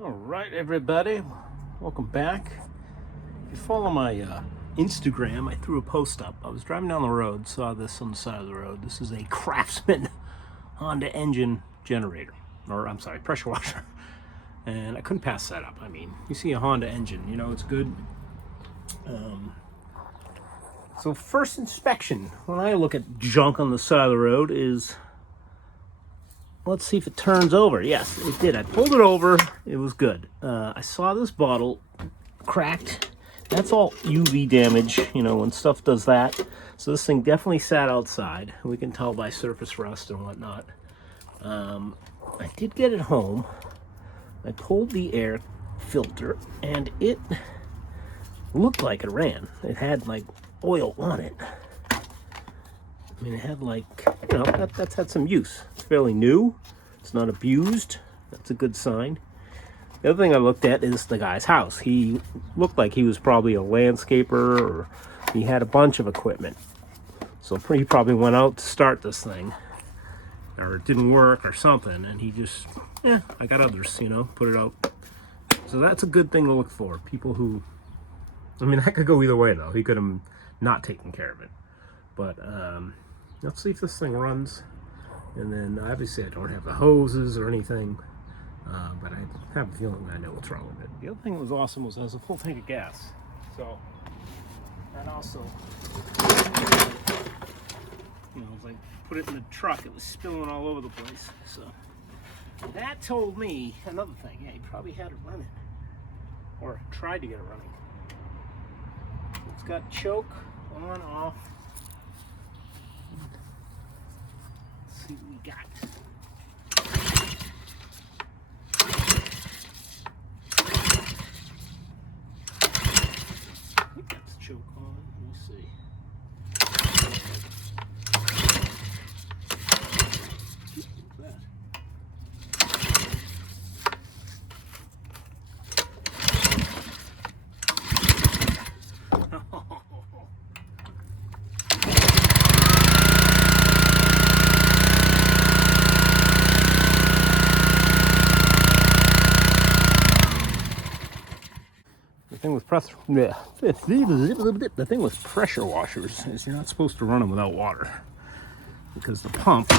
All right, everybody, welcome back. If you follow my Instagram, I threw a post up. I was driving down the road, saw this on the side of the road. This is a Craftsman Honda engine generator, or I'm sorry, pressure washer. And I couldn't pass that up. I mean, you see a Honda engine, you know it's good. So first inspection, when I look at junk on the side of the road is, let's see if it turns over. Yes, it did. I pulled it over. It was good. I saw this bottle cracked. That's all UV damage, you know, when stuff does that. So this thing definitely sat outside. We can tell by surface rust and whatnot. I did get it home. I pulled the air filter, and it looked like it ran. It had, like, oil on it. I mean, it had, like, you know, that's had some use. It's fairly new. It's not abused. That's a good sign. The other thing I looked at is the guy's house. He looked like he was probably a landscaper, or he had a bunch of equipment. So he probably went out to start this thing, or it didn't work or something, and he just, I got others, you know, put it out. So that's a good thing to look for. People who, I mean, that could go either way, though. He could have not taken care of it. But let's see if this thing runs. And then obviously I don't have the hoses or anything, but I have a feeling I know what's wrong with it. The other thing that was awesome was it has a full tank of gas. So that also, you know, like put it in the truck, it was spilling all over the place. So that told me another thing. Yeah, he probably had it running, or tried to get it running. It's got choke on, off. Let's see what we got. I think that's choke on. Let me see. What's that? The thing with pressure washers is you're not supposed to run them without water, because the pump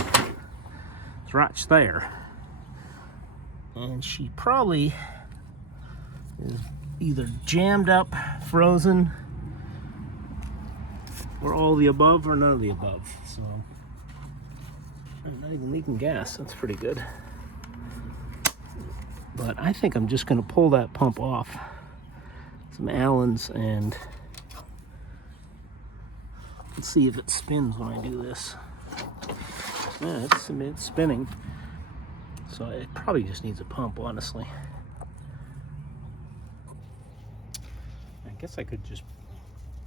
is right there, and she probably is either jammed up, frozen, or all the above, or none of the above. So I'm not even leaking gas. That's pretty good. But I think I'm just going to pull that pump off. Some Allens, and let's see if it spins when I do this. Yeah, it's spinning. So it probably just needs a pump, honestly. I guess I could just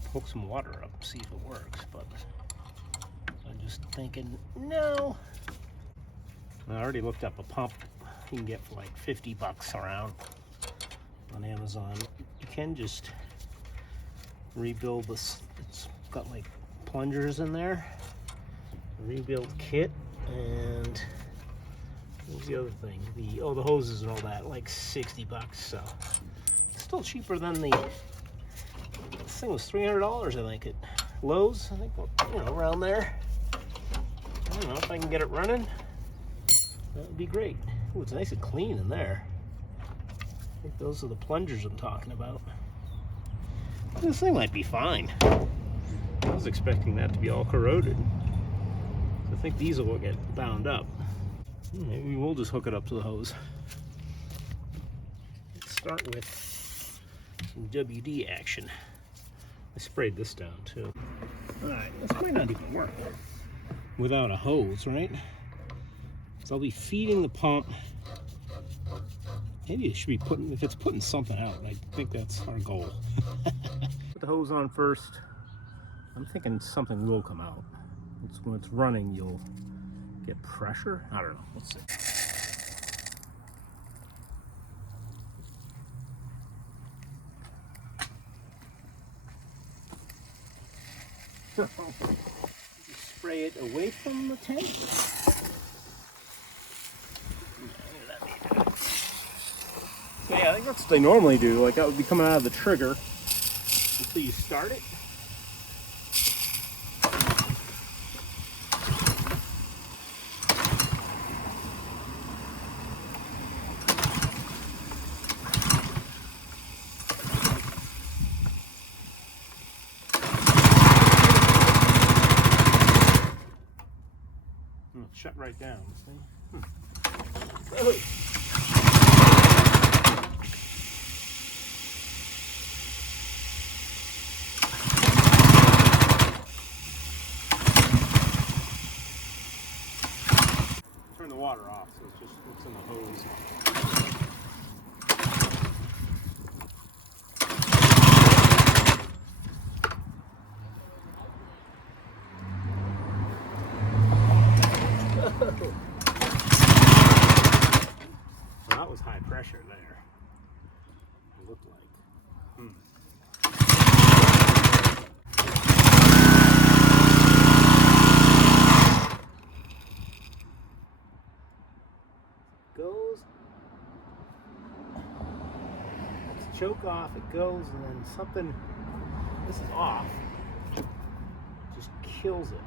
poke some water up and see if it works, but I'm just thinking, no. I already looked up a pump you can get for like $50 around on Amazon. You can just rebuild this. It's got like plungers in there, a rebuild kit, and what's the other thing? The hoses and all that, like $60. So it's still cheaper than this thing was $300, I think, at Lowe's. I think, you know, around there. I don't know if I can get it running. That would be great. Ooh, it's nice and clean in there. I think those are the plungers I'm talking about. This thing might be fine. I was expecting that to be all corroded. I think these will get bound up. Maybe we'll just hook it up to the hose. Let's start with some WD action. I sprayed this down too. Alright, this might not even work without a hose, right? So I'll be feeding the pump. Maybe it should be putting, if it's putting something out, I think that's our goal. Put the hose on first. I'm thinking something will come out. When it's running, you'll get pressure. I don't know. Let's see. Spray it away from the tank. I think that's what they normally do. Like that would be coming out of the trigger until you start it. Shut right down. See? Really? Turn the water off, so it's just what's in the hose. Well, that was high pressure there. It looked like. Goes. Let's choke off. It goes, and then something. This is off. Just kills it.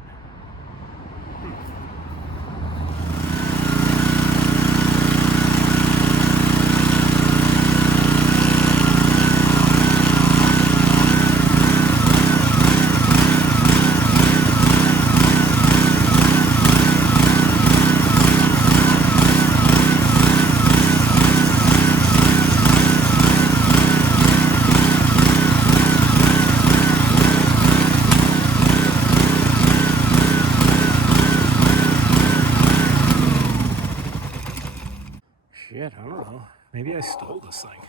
Shit, I don't know. Maybe I stole this thing.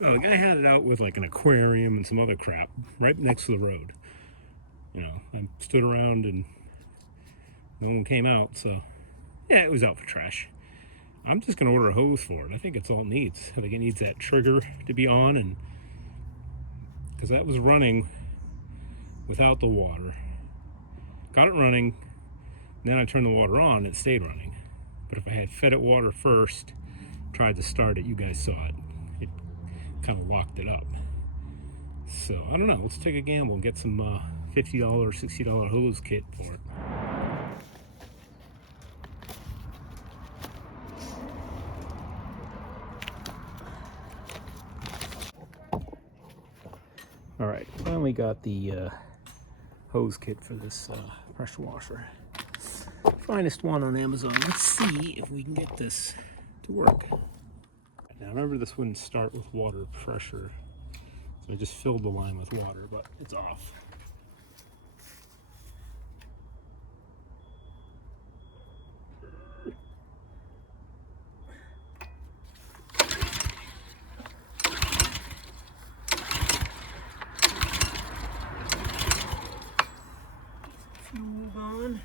Oh, the guy had it out with like an aquarium and some other crap right next to the road. You know, I stood around and no one came out, so yeah, it was out for trash. I'm just gonna order a hose for it. I think it's all it needs. I think it needs that trigger to be on, and because that was running without the water. Got it running, then I turned the water on, it stayed running. But if I had fed it water first, tried to start it, you guys saw it. It kind of locked it up. So, I don't know. Let's take a gamble and get some $50, $60 hose kit for it. All right, finally got the hose kit for this pressure washer. Finest one on Amazon. Let's see if we can get this to work. Now remember, this wouldn't start with water pressure, so I just filled the line with water, but it's off. Fuel on.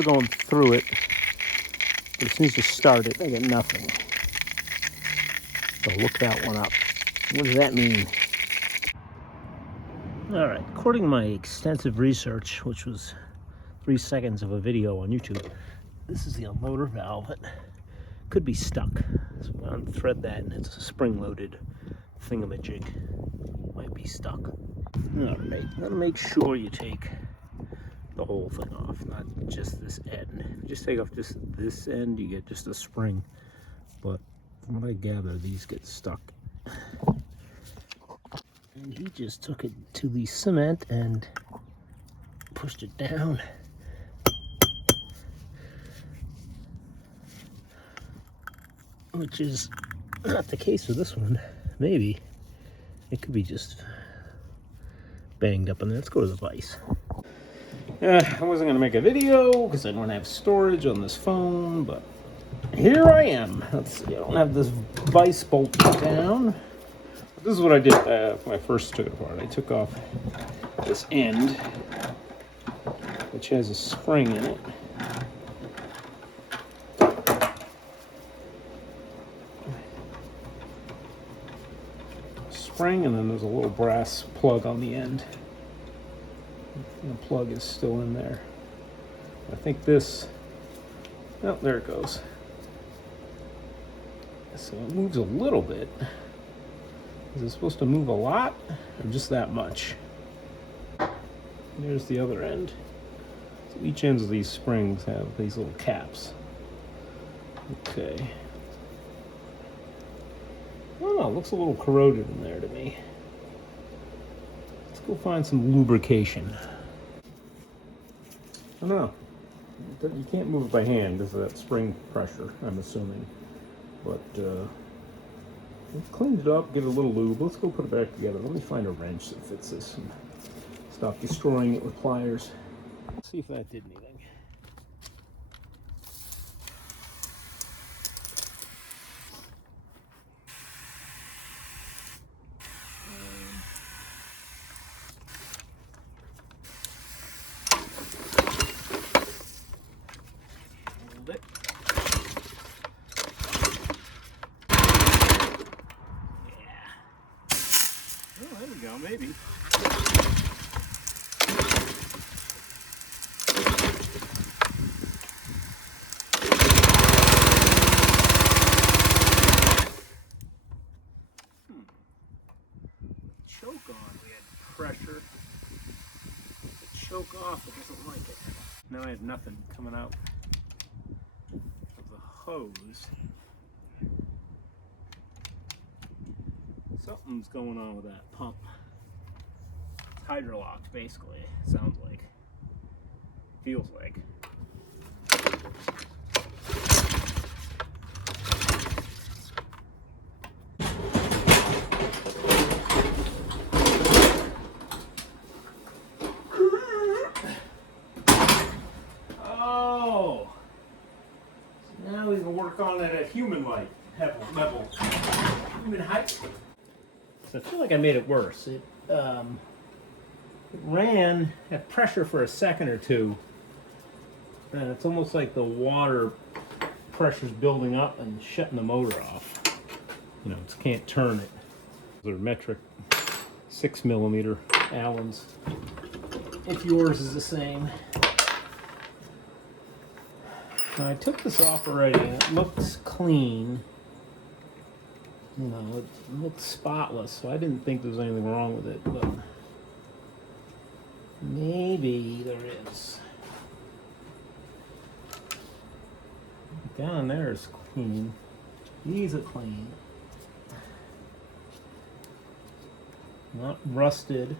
motor going through it. But as soon as you start it, I get nothing. So look that one up. What does that mean? All right, according to my extensive research, which was 3 seconds of a video on YouTube, this is the unloader valve. It could be stuck. So I'm going to unthread that, and it's a spring-loaded thingamajig. Might be stuck. All right, you gotta make sure you take the whole thing off, not just this end. Just take off just this end, you get just a spring. But from what I gather, these get stuck. And he just took it to the cement and pushed it down. Which is not the case with this one. Maybe it could be just banged up in there. Let's go to the vise. I wasn't going to make a video because I don't have storage on this phone, but here I am. Let's see, I don't have this vise bolt down. But this is what I did when I first took it apart. I took off this end, which has a spring in it. Spring, and then there's a little brass plug on the end. And the plug is still in there. I think this, oh, there it goes. So it moves a little bit. Is it supposed to move a lot or just that much? There's the other end. So each end of these springs have these little caps. Okay. Oh, it looks a little corroded in there to me. Let's go find some lubrication. I don't know. You can't move it by hand because of that spring pressure, I'm assuming. But we've cleaned it up, get a little lube. Let's go put it back together. Let me find a wrench that fits this and stop destroying it with pliers. Let's see if that did anything. Hold it. Oh, there we go, maybe. Choke on, we had pressure. The choke off, it doesn't like it. Now I have nothing coming out of the hose. Something's going on with that pump. It's hydrolocked, basically, it sounds like. Feels like. Oh! So now we can work on it at human level. Human height. So I feel like I made it worse. It ran at pressure for a second or two, and it's almost like the water pressure's building up and shutting the motor off. You know, it can't turn it. They're metric 6mm Allens. If yours is the same. Now, I took this off already, and it looks clean. You know, it looks spotless, so I didn't think there was anything wrong with it, but maybe there is. Down there is clean. These are clean. Not rusted.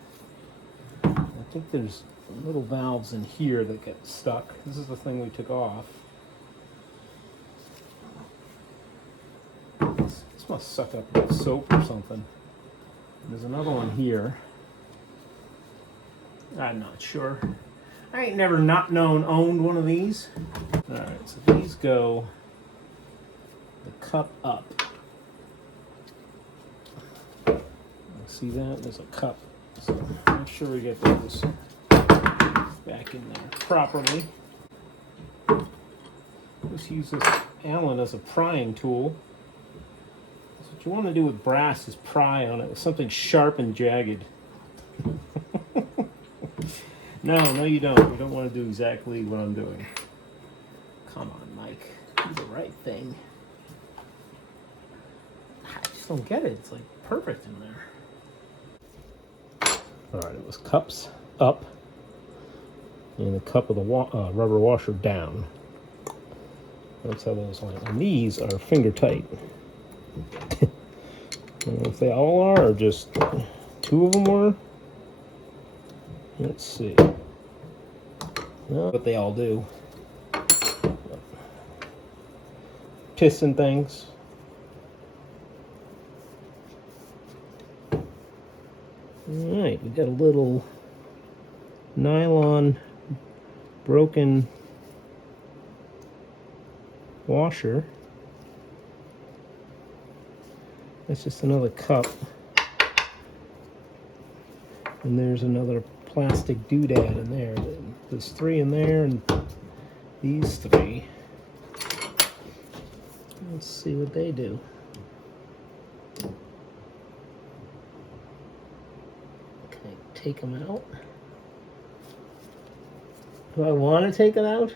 I think there's little valves in here that get stuck. This is the thing we took off. This must suck up soap or something. There's another one here. I'm not sure. I ain't never not known owned one of these. Alright, so these go the cup up. See that? There's a cup. So make sure we get those back in there properly. Just use this Allen as a prying tool. So what you want to do with brass is pry on it with something sharp and jagged. No, you don't. You don't want to do exactly what I'm doing. Come on, Mike. Do the right thing. I just don't get it. It's like perfect in there. All right, it was cups up and the cup of the rubber washer down. That's how those went. And these are finger tight. I don't know if they all are or just two of them were. Let's see. No, but they all do. Piston things. Alright, we got a little nylon broken washer. That's just another cup. And there's another plastic doodad in there. There's three in there and these three. Let's see what they do. Can I take them out? Do I want to take it out?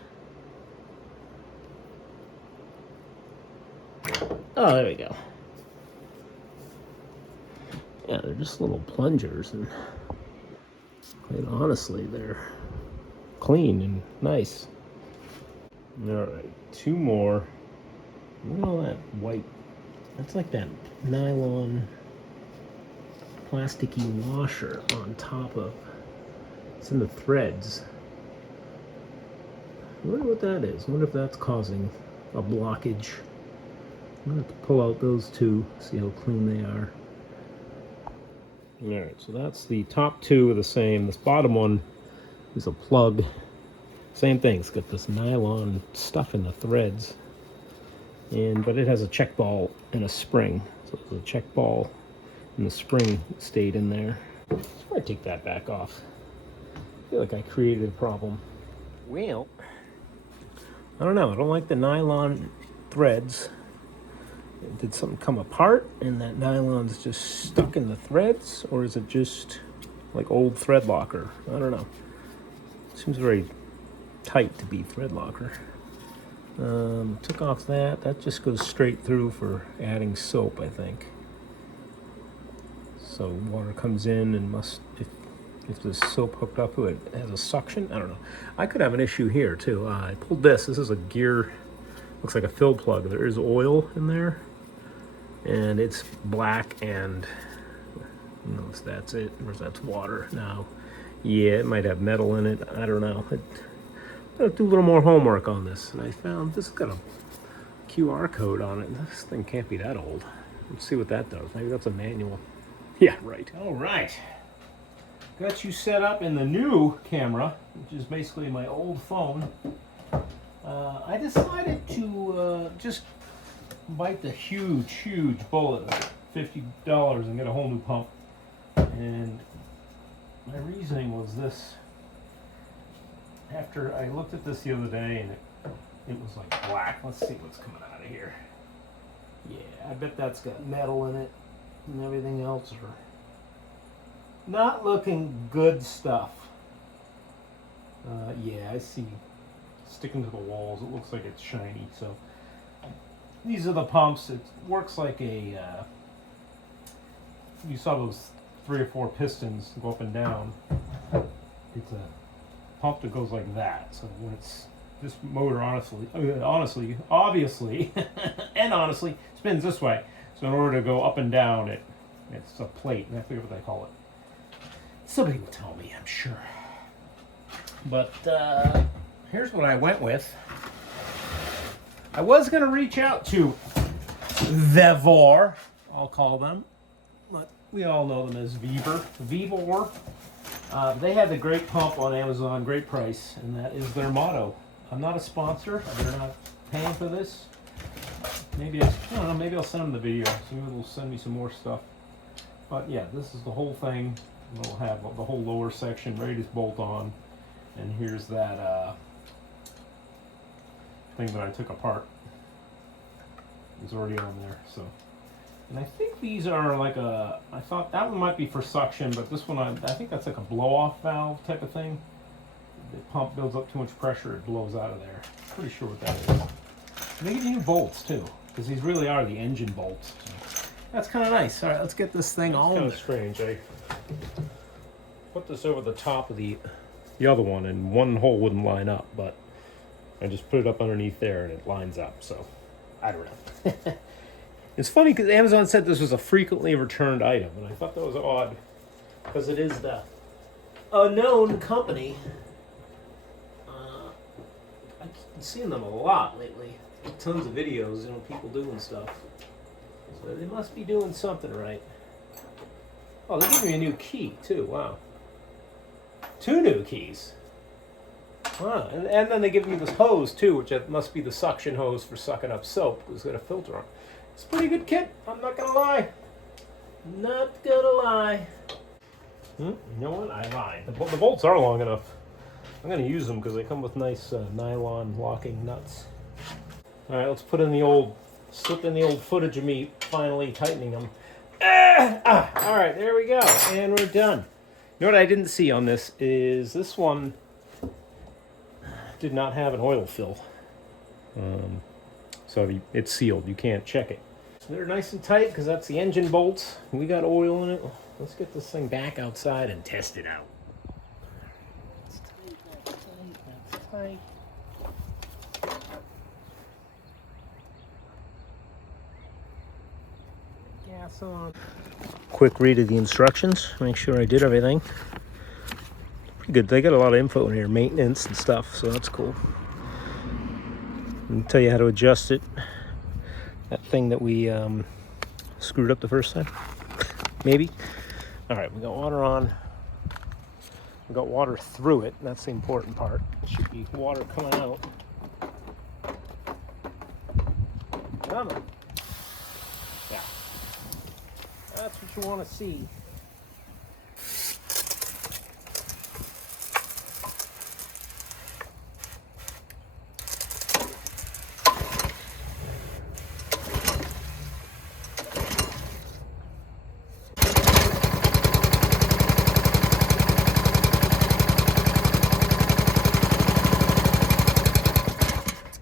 Oh, there we go. Yeah, they're just little plungers, and quite honestly, they're clean and nice. Alright, two more. Look at all that white. That's like that nylon plasticky washer on top of. It's in the threads. I wonder what that is. I wonder if that's causing a blockage. I'm going to have to pull out those two, see how clean they are. Alright, so that's the top two are the same. This bottom one is a plug. Same thing, it's got this nylon stuff in the threads. But it has a check ball and a spring. So the check ball and the spring stayed in there. Let's probably take that back off. I feel like I created a problem. Well, I don't know. I don't like the nylon threads. Did something come apart and that nylon's just stuck in the threads? Or is it just like old thread locker? I don't know. Seems very tight to be thread locker. Took off that. That just goes straight through for adding soap, I think. So water comes in and must, if there's soap hooked up to it, it has a suction. I don't know. I could have an issue here too. I pulled this. This is a gear, looks like a fill plug. There is oil in there, and it's black and that's it. Or that's water now. Yeah, it might have metal in it. I don't know. I'm going to do a little more homework on this, and I found this has got a QR code on it. This thing can't be that old. Let's see what that does. Maybe that's a manual. Yeah, right. All right. Got you set up in the new camera, which is basically my old phone. I decided to just bite the huge bullet of $50 and get a whole new pump. And my reasoning was this. After I looked at this the other day and it was like black. Let's see what's coming out of here. Yeah, I bet that's got metal in it and everything else. Or not looking good stuff. Yeah, I see sticking to the walls. It looks like it's shiny. So these are the pumps. It works like a. You saw those 3 or 4 pistons go up and down. It's a pump that goes like that. So when it's this motor, obviously, and honestly, spins this way. So in order to go up and down, it's a plate, and I forget what they call it. Somebody will tell me, I'm sure. But here's what I went with. I was going to reach out to Vevor, I'll call them, but we all know them as Vevor. They had the great pump on Amazon, great price, and that is their motto. I'm not a sponsor. They're not paying for this. Maybe I don't know. Maybe I'll send them the video. So maybe they'll send me some more stuff. But yeah, this is the whole thing. It'll have the whole lower section ready to bolt on, and here's that thing that I took apart. It was already on there, so. And I think these are like I thought that one might be for suction, but this one, I think that's like a blow-off valve type of thing. The pump builds up too much pressure, it blows out of there. Pretty sure what that is. And they give you new bolts too, because these really are the engine bolts. So. That's kind of nice. All right, let's get this thing all. It's kind of strange. I put this over the top of the other one, and one hole wouldn't line up, but I just put it up underneath there, and it lines up. So I don't know. It's funny because Amazon said this was a frequently returned item, and I thought that was odd because it is the unknown company. I've been seeing them a lot lately. Tons of videos, you know, people doing stuff. So they must be doing something right. Oh, they're giving me a new key too. Wow. 2 new keys. Wow. And then they give me this hose too, which must be the suction hose for sucking up soap. It's got a filter on. It's a pretty good kit. I'm not gonna lie. Not gonna lie. You know what? I lied. The bolts are long enough. I'm gonna use them because they come with nice nylon locking nuts. All right, let's put in the old, slip in the old footage of me finally tightening them. All right, there we go, and we're done. You know what I didn't see on this is this one did not have an oil fill. So it's sealed, you can't check it. So they're nice and tight because that's the engine bolts. We got oil in it. Let's get this thing back outside and test it out. That's tight, that's tight, that's tight. Gas on. Quick read of the instructions, make sure I did everything. Pretty good, they got a lot of info in here, maintenance and stuff, so that's cool. And tell you how to adjust it. That thing that we screwed up the first time, maybe. All right, we got water on. We got water through it. That's the important part. There should be water coming out. Come on. Yeah. That's what you want to see.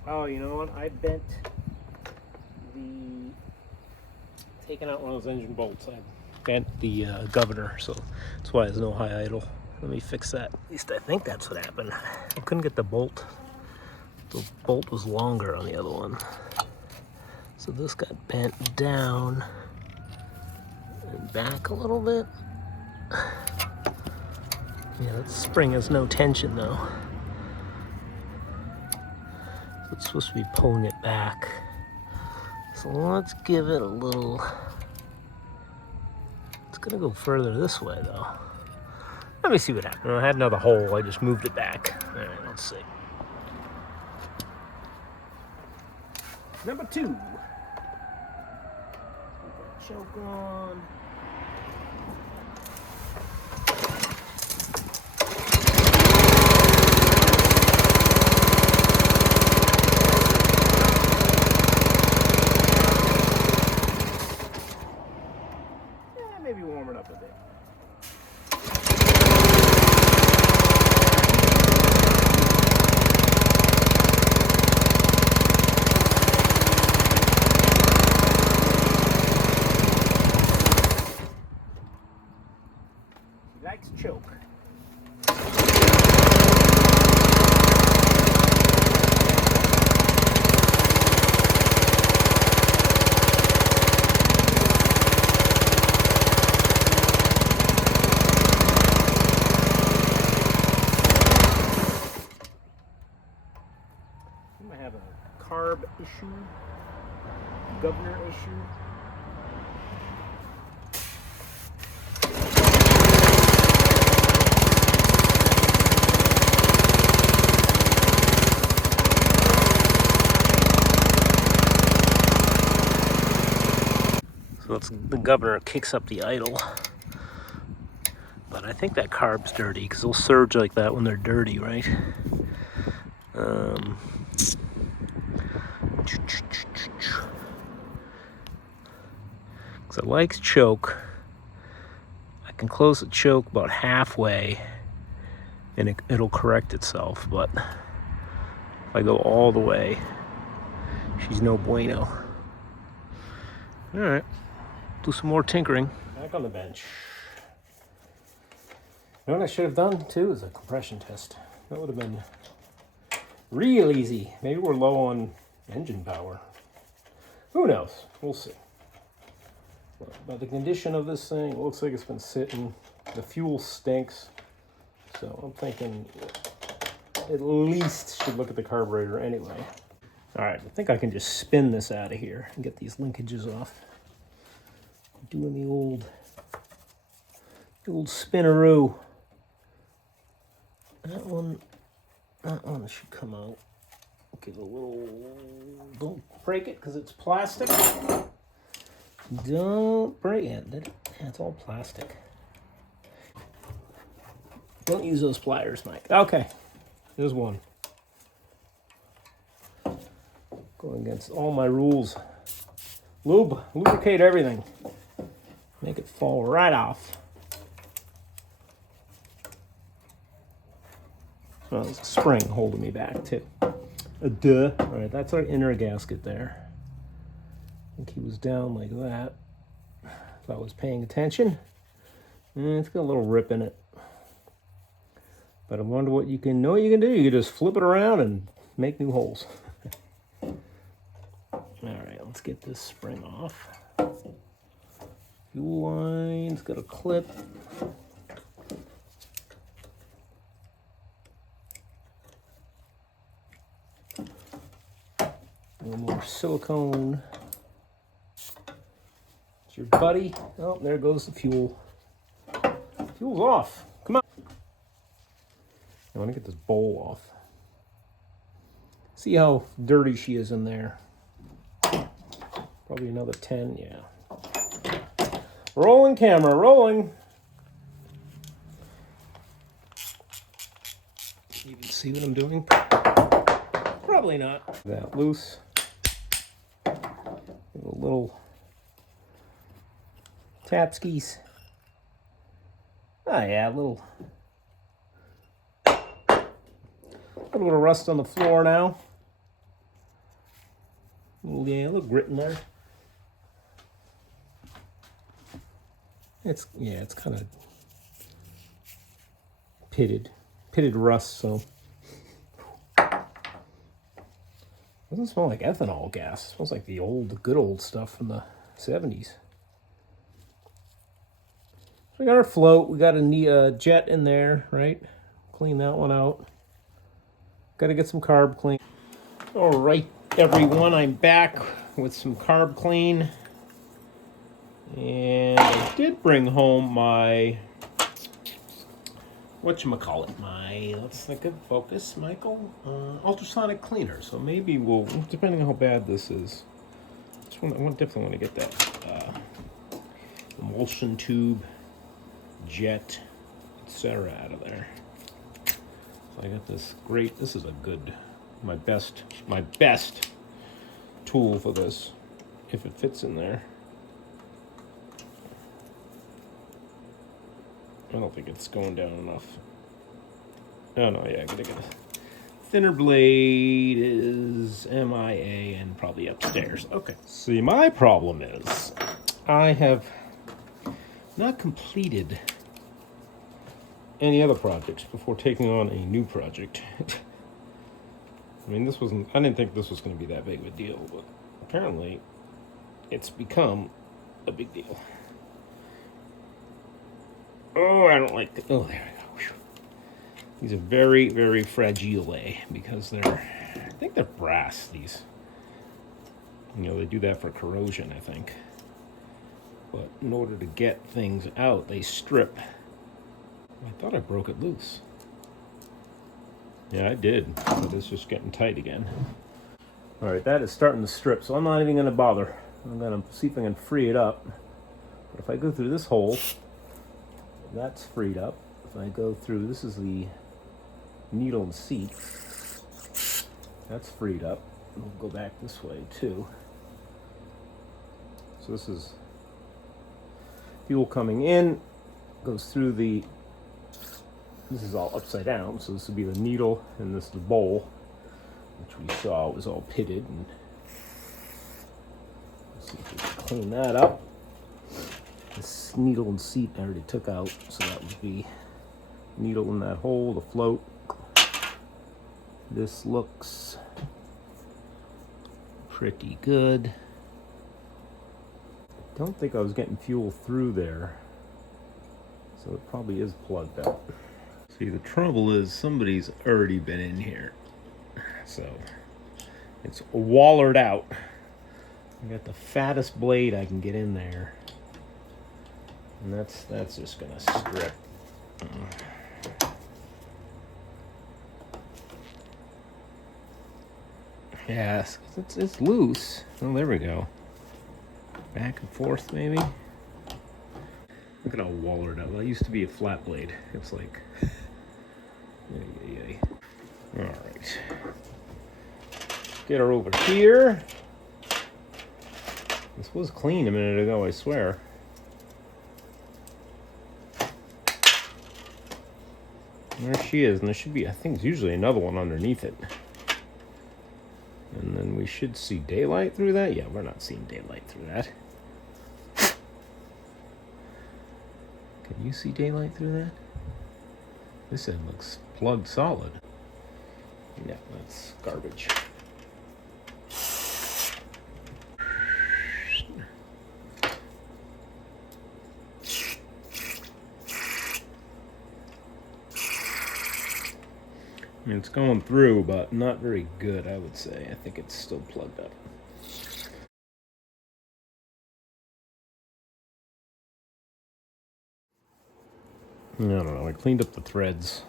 Oh, you know what? I bent taking out one of those engine bolts. I bent the governor, so that's why there's no high idle. Let me fix that. At least I think that's what happened. I couldn't get the bolt. The bolt was longer on the other one. So this got bent down and back a little bit. Yeah, that spring has no tension though. It's supposed to be pulling it back. So let's give it a little. It's gonna go further this way though. Let me see what happened. I had another hole, I just moved it back. All right, let's see. Number 2. Choke on. Maybe warm it up a bit. He likes choke. I have a carb issue, governor issue. So the governor kicks up the idle. But I think that carb's dirty because they'll surge like that when they're dirty, right? Because it likes choke. I can close the choke about halfway and it'll correct itself, but if I go all the way, she's no bueno. All right, do some more tinkering. Back on the bench. You know what I should have done too is a compression test. That would have been real easy. Maybe we're low on engine power. Who knows? We'll see. But the condition of this thing, it looks like it's been sitting. The fuel stinks. So I'm thinking at least should look at the carburetor anyway. All right, I think I can just spin this out of here and get these linkages off. Doing the old spinneroo. That one should come out. Give it a little, don't break it because it's plastic. Don't break it. Yeah, it's all plastic. Don't use those pliers, Mike. Okay, there's one. Going against all my rules. Lubricate everything. Make it fall right off. Oh, there's a spring holding me back too. Duh. All right, that's our inner gasket there. I think he was down like that. If I was paying attention. It's got a little rip in it. But I wonder what you can do. You can just flip it around and make new holes. All right, let's get this spring off. Fuel line's got a clip. A little more silicone. It's your buddy. Oh, there goes the fuel. Fuel's off. Come on. I want to get this bowl off. See how dirty she is in there. Probably another 10, yeah. Rolling camera, rolling. You can see what I'm doing? Probably not. That loose. A little tapskis. Oh yeah, a little bit of rust on the floor now. A little grit in there. It's kind of pitted rust. So doesn't smell like ethanol gas. It smells like the good old stuff from the 70s. We got our float. We got a jet in there, right? Clean that one out. Got to get some carb clean. All right, everyone, I'm back with some carb clean. And I did bring home my, let's think of focus, Michael, ultrasonic cleaner. So maybe we'll, depending on how bad this is, I definitely want to get that emulsion tube, jet, etc. out of there. So I got this great, this is a good, my best tool for this, if it fits in there. I don't think it's going down enough. Oh no, yeah, I gotta get a thinner blade is MIA and probably upstairs. Okay. See, my problem is I have not completed any other projects before taking on a new project. I mean, I didn't think this was going to be that big of a deal, but apparently it's become a big deal. Oh, I don't like oh, there we go. Whew. These are very, very fragile, because I think they're brass, these. They do that for corrosion, I think. But in order to get things out, they strip. I thought I broke it loose. Yeah, I did, but it's just getting tight again. All right, that is starting to strip, so I'm not even going to bother. I'm going to see if I can free it up. But if I go through this hole, that's freed up. If I go through, this is the needle and seat. That's freed up. We'll go back this way too. So this is fuel coming in, goes through the, this is all upside down, so this would be the needle, and this is the bowl, which we saw was all pitted. And let's see if we can clean that up. This needle and seat I already took out, so that would be needle in that hole, the float. This looks pretty good. Don't think I was getting fuel through there, so it probably is plugged up. See, the trouble is somebody's already been in here, so it's wallered out. I got the fattest blade I can get in there, and that's just gonna strip. Yes, it's loose. Oh, there we go. Back and forth, maybe. Look at how wallered out. That used to be a flat blade. It's like, yay. All right. Get her over here. This was clean a minute ago, I swear. There she is, and there should be, I think, there's usually another one underneath it. And then we should see daylight through that. Yeah, we're not seeing daylight through that. Can you see daylight through that? This end looks plugged solid. Yeah, that's garbage. I mean, it's going through, but not very good, I would say. I think it's still plugged up. I don't know, I cleaned up the threads.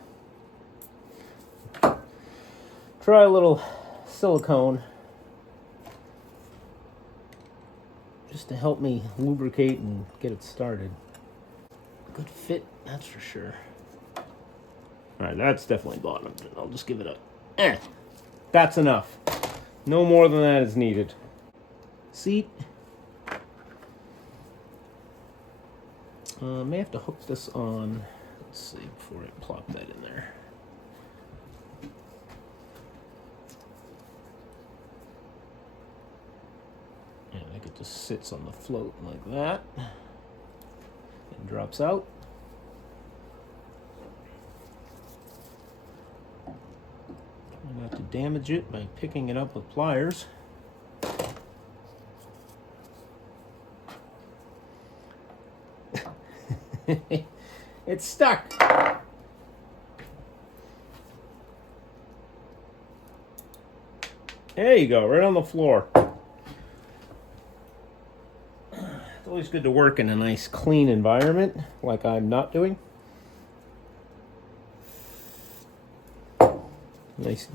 Try a little silicone just to help me lubricate and get it started. Good fit, that's for sure. Alright, that's definitely bottomed. I'll just give it a That's enough. No more than that is needed. Seat. May have to hook this on. Let's see, before I plop that in there. And I think it just sits on the float like that. And drops out. Try not to damage it by picking it up with pliers. It's stuck. There you go, right on the floor. It's always good to work in a nice clean environment, like I'm not doing. Nice.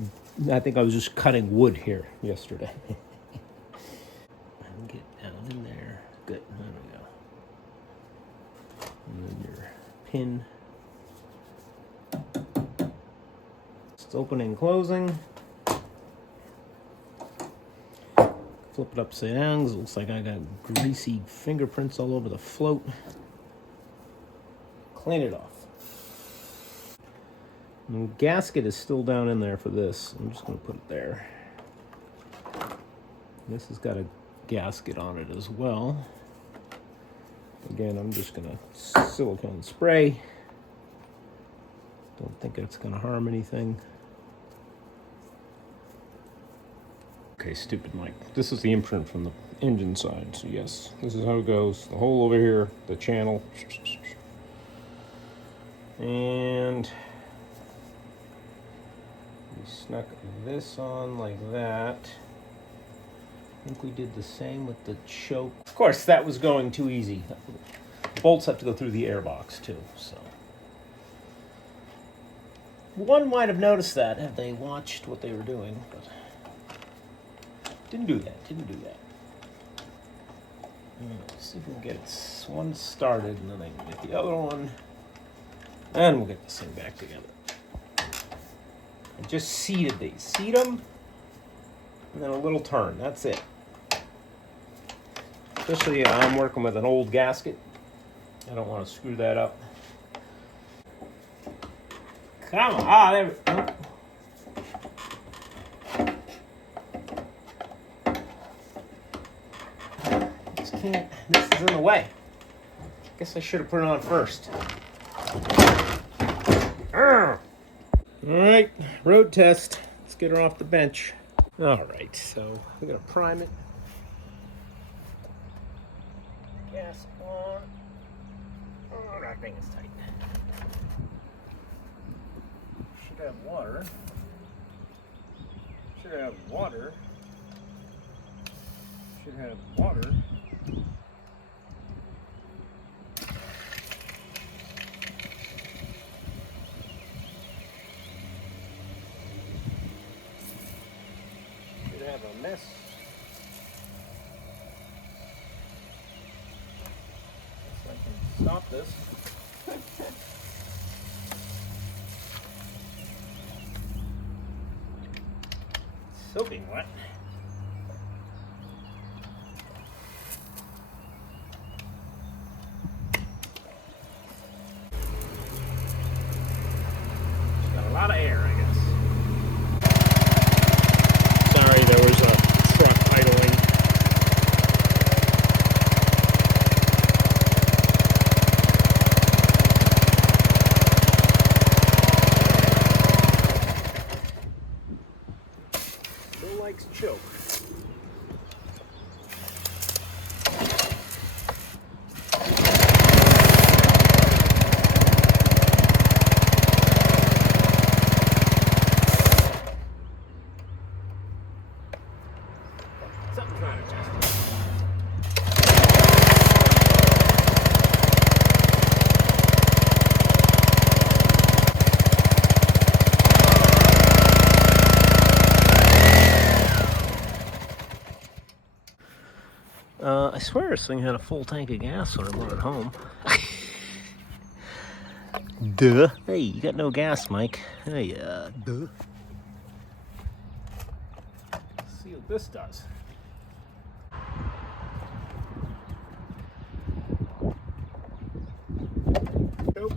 I think I was just cutting wood here yesterday. And get down in there. Good. There we go. And then your pin. It's opening and closing. Flip it upside down because it looks like I got greasy fingerprints all over the float. Clean it off. And the gasket is still down in there for this. I'm just going to put it there. This has got a gasket on it as well. Again, I'm just going to silicone spray. Don't think it's going to harm anything. Okay, stupid mic. This is the imprint from the engine side. So yes, this is how it goes. The hole over here, the channel. And we snuck this on like that. I think we did the same with the choke. Of course, that was going too easy. Bolts have to go through the airbox too, so. One might have noticed that had they watched what they were doing, but didn't do that. Let's see if we can get one started, and then I can get the other one, and we'll get this thing back together. I just seated these. Seat them. and then a little turn. That's it. Especially I'm working with an old gasket. I don't want to screw that up. Come on. Ah, there we go. Just can't. This is in the way. Guess I should have put it on first. All right, road test. Let's get her off the bench. All right, so we're gonna prime it. Gas on. Oh, that thing is tight. Should have water. Should have water. Should have water. Should have a mess. Guess I can stop this. Soaking wet. It's got a lot of air, I guess. Sorry, there was a truck idling. Still likes choke. Something's not adjusting. I swear this thing had a full tank of gas when I brought it home. Duh. Hey, you got no gas, Mike. Hey, duh. Let's see what this does. Nope.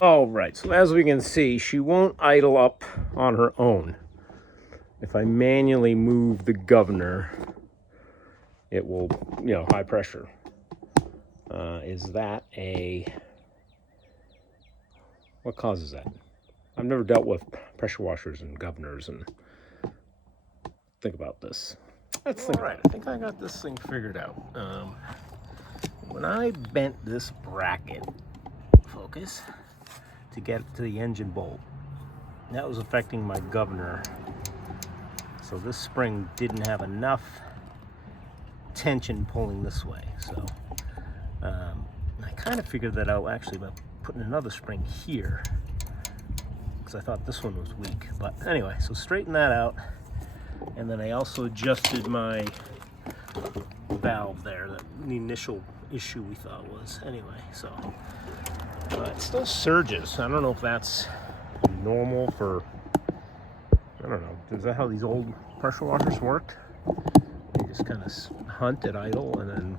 All right, so as we can see, she won't idle up on her own. If I manually move the governor, it will, high pressure. Is that what causes that? I've never dealt with pressure washers and governors and think about this. Let's think about it. I think I got this thing figured out. When I bent this bracket, focus, to get to the engine bolt, that was affecting my governor. So this spring didn't have enough tension pulling this way. So I kind of figured that out actually by putting another spring here, because I thought this one was weak. But anyway, so straighten that out. And then I also adjusted my valve there, the initial issue we thought was. Anyway, so it still surges. I don't know if that's normal for, I don't know, is that how these old pressure washers worked? You just kind of hunt at idle, and then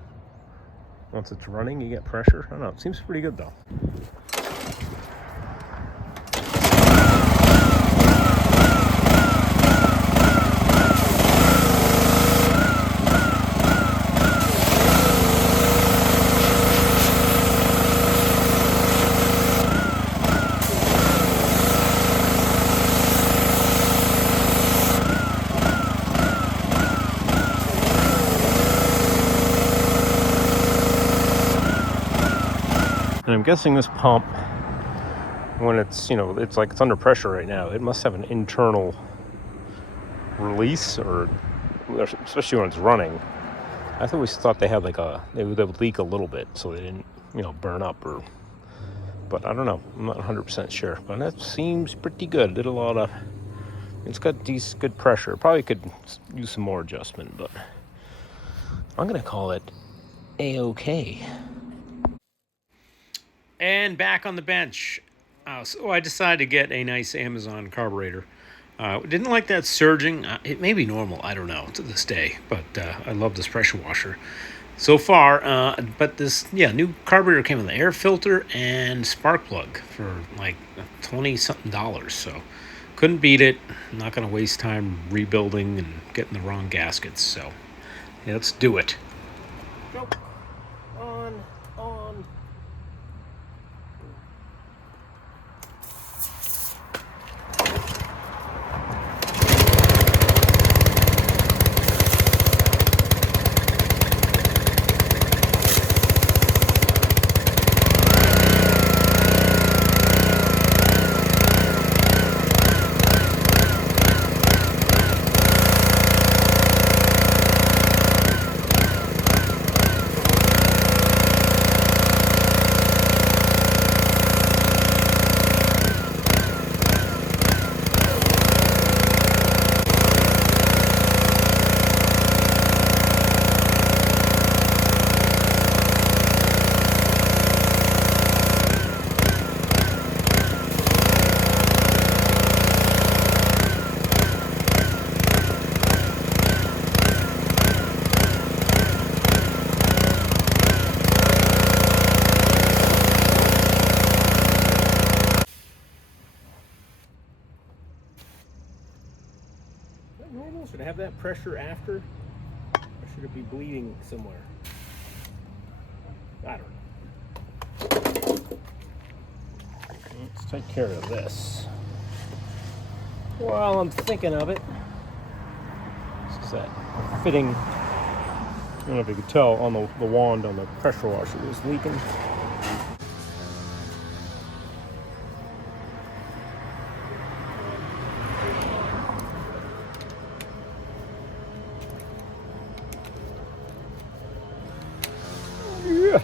once it's running, you get pressure. I don't know, it seems pretty good though. And I'm guessing this pump, when it's, it's like it's under pressure right now, it must have an internal release, or especially when it's running. I always thought they had they would leak a little bit so they didn't, burn up, but I don't know. I'm not 100% sure, but that seems pretty good. It's got decent, good pressure. Probably could use some more adjustment, but I'm gonna call it A-OK. And back on the bench. So I decided to get a nice Amazon carburetor. Didn't like that surging. It may be normal, I don't know, to this day. But I love this pressure washer so far. But this, new carburetor came with an air filter and spark plug for like $20-something. So couldn't beat it. I'm not going to waste time rebuilding and getting the wrong gaskets. So let's do it. Go. On. Normal? Should I have that pressure after? Or should it be bleeding somewhere? I don't know. Let's take care of this. While I'm thinking of it, this is that fitting, I don't know if you could tell on the wand on the pressure washer was leaking. Yeah.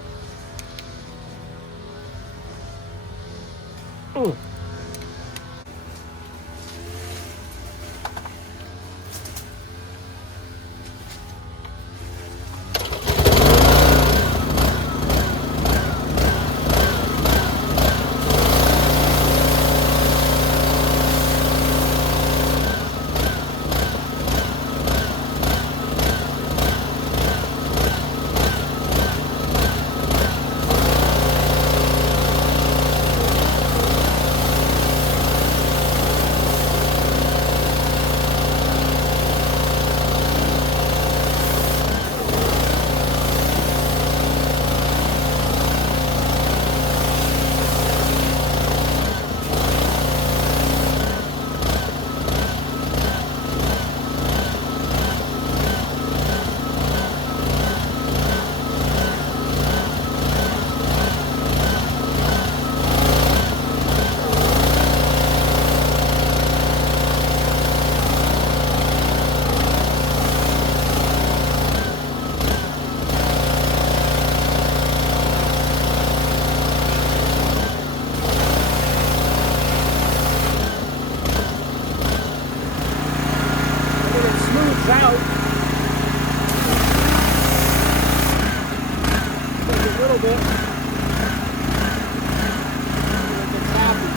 Out. Take a little bit. It's happy.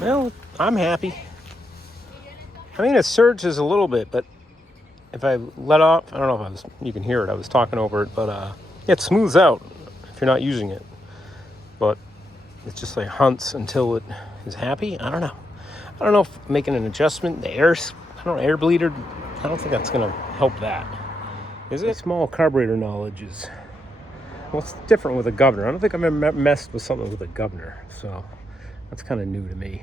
Well, I'm happy. I mean, it surges a little bit, but if I let off, I don't know if you can hear it. I was talking over it, but it smooths out if you're not using it. But it's just like hunts until it is happy. I don't know. I don't know if making an adjustment, the air, I don't know, air bleeder, I don't think that's going to help that. Is it? Small carburetor knowledge is, well, it's different with a governor. I don't think I've ever messed with something with a governor, so that's kind of new to me.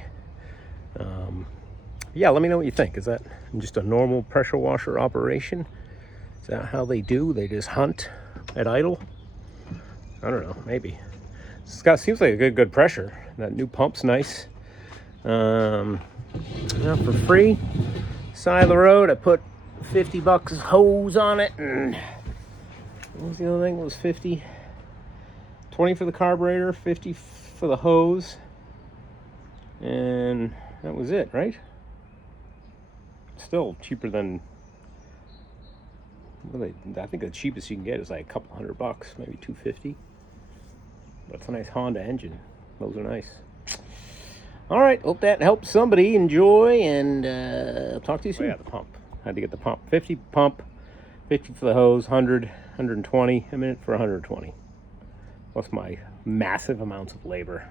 Yeah, let me know what you think. Is that just a normal pressure washer operation? Is that how they do? They just hunt at idle? I don't know, maybe. Seems like a good pressure. That new pump's nice. For free, side of the road, I put $50 hose on it, and what was the other thing? It was 50, 20 for the carburetor, 50 for the hose, and that was it, right? Still cheaper than, I think the cheapest you can get is like a couple $100, maybe $250. But it's a nice Honda engine. Those are nice. All right, hope that helps somebody enjoy, and I'll talk to you soon. Oh yeah, the pump. I had to get the pump. 50 pump, 50 for the hose, 100, 120 a minute for 120. Plus my massive amounts of labor.